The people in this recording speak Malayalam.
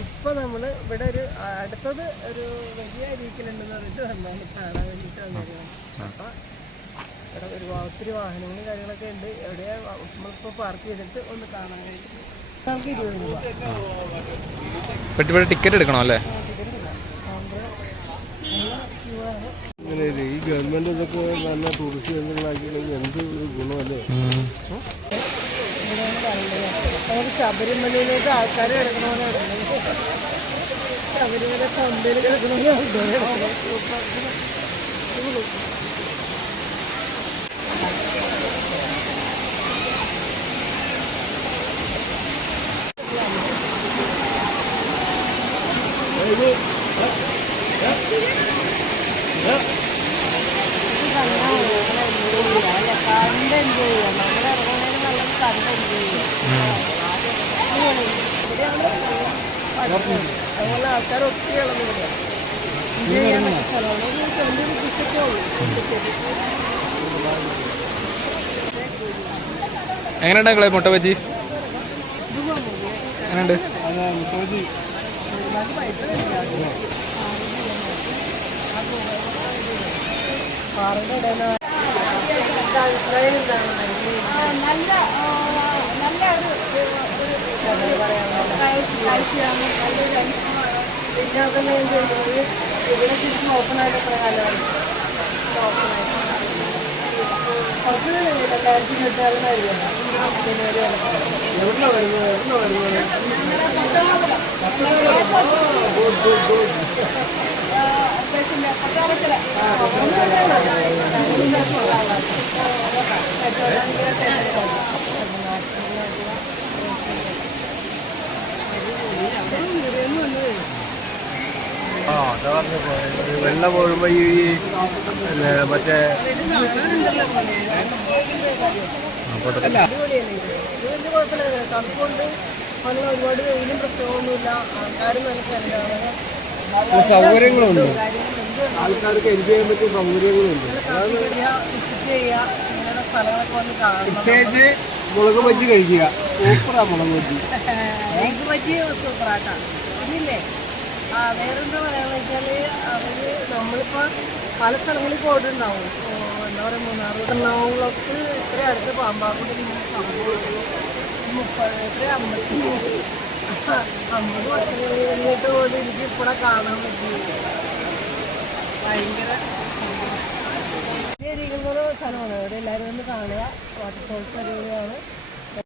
ഇപ്പൊ നമ്മള് ഇവിടെ ഒരു അടുത്തത് ഒരു വലിയ അരീക്കലുണ്ടെന്ന് പറഞ്ഞിട്ട് വന്നാണ് കാണാൻ വേണ്ടിട്ട് വന്നിരുന്നത്. അപ്പൊ ഇവിടെ ഒത്തിരി വാഹനങ്ങളും കാര്യങ്ങളൊക്കെ ഉണ്ട്. എവിടെയാ നമ്മളിപ്പോ പാർക്ക് ചെയ്തിട്ട് ഒന്ന് കാണാൻ കഴിയും. നമുക്ക് 20 രൂപ. ടിക്കറ്റ് എടുക്കണോ അല്ലേ? ഈ ഗവൺമെന്റ് ഇതൊക്കെ നല്ല ടൂറിസ്റ്റ് കേന്ദ്രങ്ങളാക്കിയില്ലെങ്കിൽ എന്ത് ഗുണമല്ലേ. നമുക്ക് ശബരിമലയിലേക്ക് ആൾക്കാർ കിടക്കണമെന്ന് പറയുന്നത്. ശബരിമല തൊണ്ടയിൽ കിടക്കണമെന്ന് കണ്ട് എൻജോയ് ചെയ്യാം. നമ്മൾ ഇറങ്ങുന്നതിന് നല്ലത് കണ്ട് എൻജോയ് ചെയ്യാം. അതുപോലെ ആൾക്കാർ ഒത്തിരി ഇളന്നില്ല എൻജോയ് ചെയ്യാൻ പറ്റിയ സ്ഥലമാണ്. ഒരു 20 ടിക്കറ്റേ ഉള്ളൂ. എങ്ങനെയുണ്ട് മുട്ട ബജി? എങ്ങനെയുണ്ട്? ഒരുപാട് പൈസ പാറയുടെ ഇടയിൽ അഭിപ്രായം എന്താണ്? നല്ല നല്ല ഒരു കാഴ്ചയാണ്. നല്ലൊരു അനുഭവമാണ്. പിന്നെ അതെല്ലാം ഞാൻ ചോദിക്കുന്നത് ഇവിടെ ശരിക്കും ഓപ്പണായിട്ട് എത്ര കാലമായി? ഓപ്പണായിട്ട് കുറച്ച് 2008 വെള്ളം പോകുമ്പോ ഈ മറ്റേ തണുപ്പുണ്ട്. നല്ല ഒരുപാട് വെയിലും പ്രശ്നമൊന്നുമില്ല. ആൾക്കാരും നല്ല സ്ഥലമാണ്. സൗകര്യങ്ങളുണ്ട്. ആൾക്കാർക്ക് എൻജോയ് ചെയ്യാൻ പറ്റിയ സൗകര്യങ്ങളുണ്ട്. വിസിറ്റ് ചെയ്യുക. ഇങ്ങനെയുള്ള സ്ഥലങ്ങളൊക്കെ വന്ന് കാണണം. പ്രത്യേകിച്ച് മുളക് ബജ്ജി കഴിക്കുക. സൂപ്പറാ മുളക് ബജ്ജി. മുളക് ബജ്ജി സൂപ്പറാട്ടാ. ഇല്ലേ വേറെന്താ പറയാന്ന് വെച്ചാല് അവര് നമ്മളിപ്പോ പല സ്ഥലങ്ങളിൽ പോയിട്ടുണ്ടാവും. എന്താ പറയുക മൂന്നാർ എറണാകുളത്ത് ഇത്ര അടുത്ത് പാമ്പാക്കുണ്ട്. 50 വർഷം കഴിഞ്ഞിട്ട് പോലും എനിക്ക് ഇവിടെ കാണാൻ പറ്റില്ല. ഭയങ്കര വലിയ രീതിയിലുള്ള സ്ഥലമാണ്. ഇവിടെ എല്ലാവരും ഒന്ന് കാണുക. വാട്ടർഫോൾസ് അടിപൊളിയാണ്.